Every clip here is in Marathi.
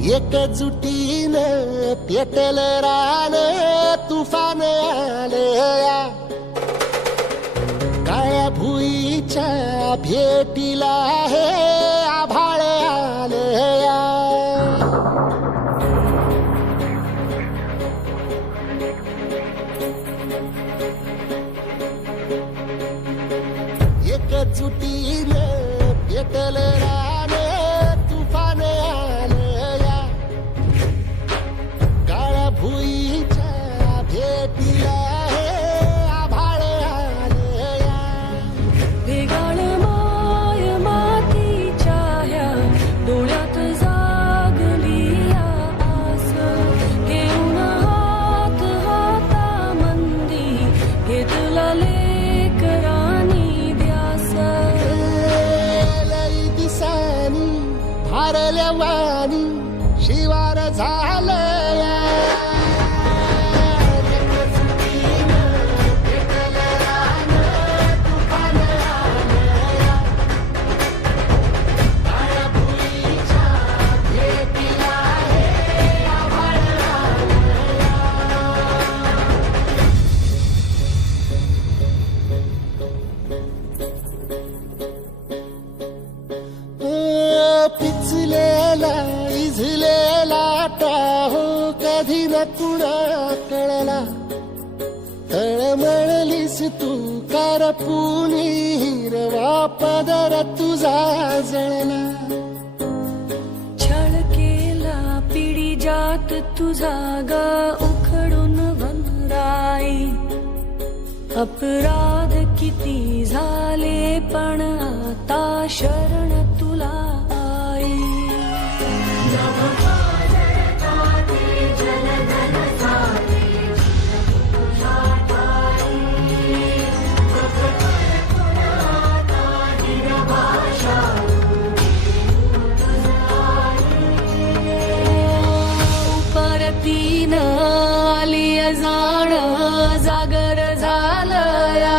एकजुटीनं पेटलं रान तुफान आलया काळ्या भुईच्या भेटीला हे आभाळ आलया एकजुटीनं पेटलं रान तुफान आलया काळ्या भुईच्या भेटीला हे आभाळ आलया वेगाळ माय मातीच्या ह्या डोळ्यात जागली आस घेऊन हात हातामंदी घेतला लेकरांनी ध्यास लई दिसानी भारल्या वाणी शिवार झालया पिचलेला इझलेला टाहो कधी न कुणा कळला तळमळलीस तू करपुनी हिरवा पदर तुझा जळला छळ केला पिढी जात तुझा ग उखडून वनराई अपराध किती झाले पण आता शरण तुला आई परतीन आली जाण जागर झालया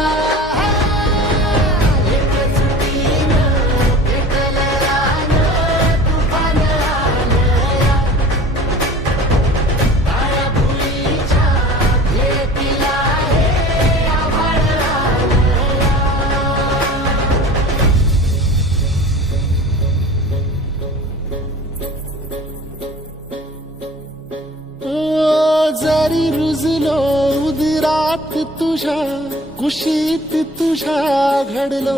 जरी रुजलो उदरात तुझ्या कुशीत तुझ्या घडलो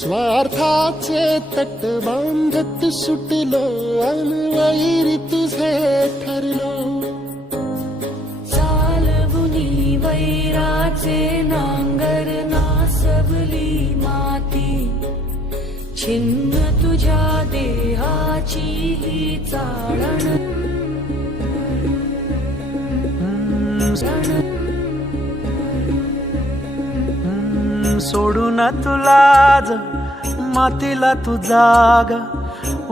स्वार्थाचे तट बांधत सुटलो अनवैरी तुझे ठरलो चालवुनी वैराचे नांगर नासवली माती छिन्न तुझ्या देहाची ही चाळण सोडून तुलाज मातीला तू जाग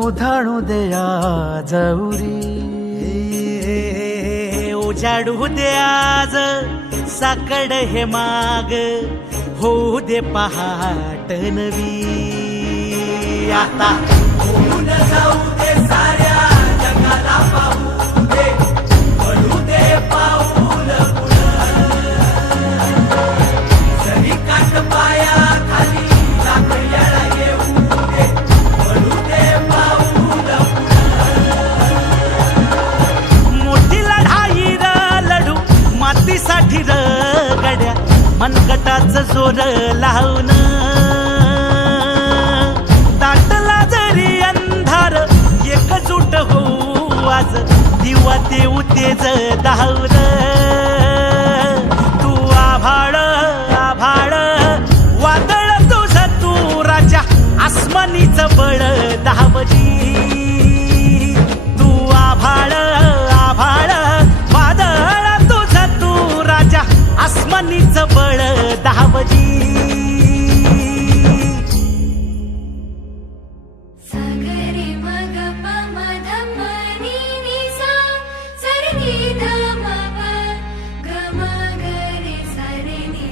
उधाणू दे आज उरी उजाडू दे आज साकड हे माग होऊ दे पहाट नवी आता होऊन जाऊ दे साऱ्या जगाला पाहू दे पडू दे पाऊल जरी काट पाया खाली लाकड्याला येऊ दे पडू दे पाऊल मोठी लढाई र लढू मातीसाठी र गड्या मनगटाचं जोर लावून दाटला जरी अंधार एकजूट होऊ आज दिवा देऊ तेज धावून तू आभाळ आभाळ वादळ तुझं तू राजा आसमानीचं बळ दावली तू आभाळ आभाळ वादळ तुझं तू राजा आसमानीचं बळ दावली सगरे मग पमध मनी निसा सरनी धम ग म ग रे सरे नि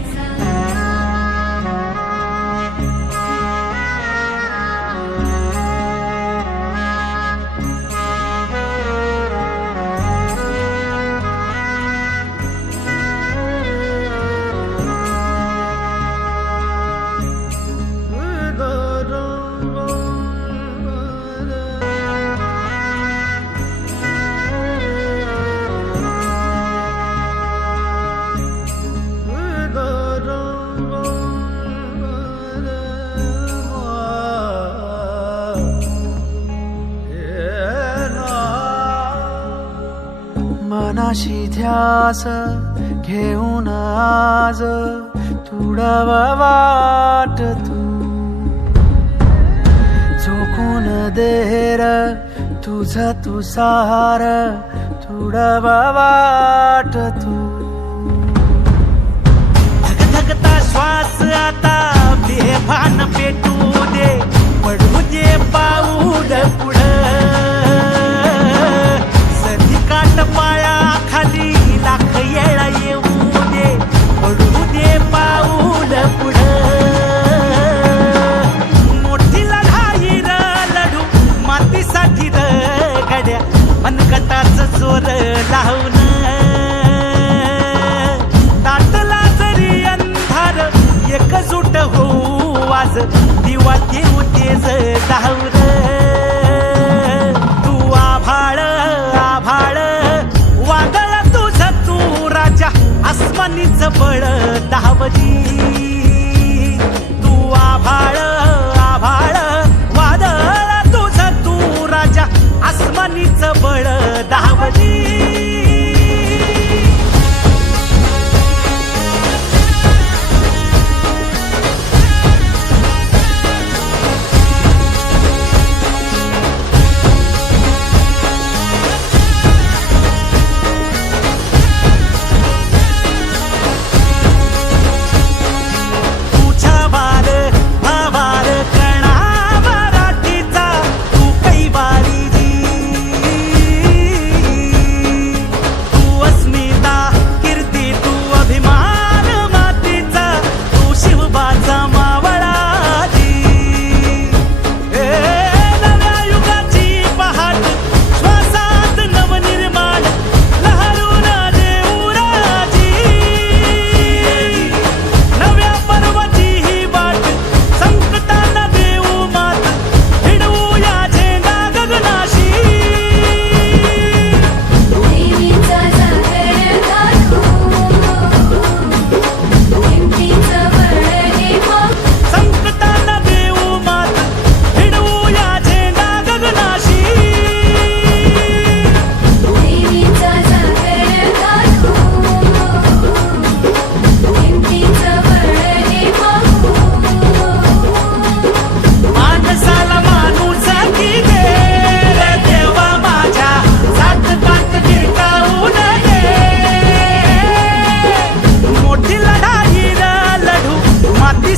मनाशी ध्यास घेऊन आज तुडव वाट तू झोकून देर तुझ तुसार तुडव वाट तू धगधगता श्वास आता बेभान पेटू दे पडू दे पाऊल पुढं सधी काट पाया खाली लाख येळा येऊ दे पडू दे पाऊल पुढं मोठी लढाई र लढू मातीसाठी र गड्या मनगटाच जोर लावून ताटला जरी अंधार एकजूट होऊ आज दिवा देऊ तेज दावर तू आभाळ आभाळ वादळ तुझ तू राजा आसमानीच बळ दावली तू आभाळ आभाळ वादळ तुझ तू राजा आसमानीच बळ दावली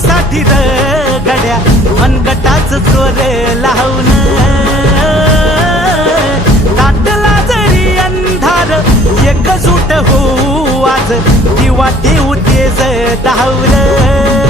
साठी र गड्या मनगटाच जोर लावून ताटला जरी अंधार एकजूट होऊ आज दिवा देऊ तेज दावर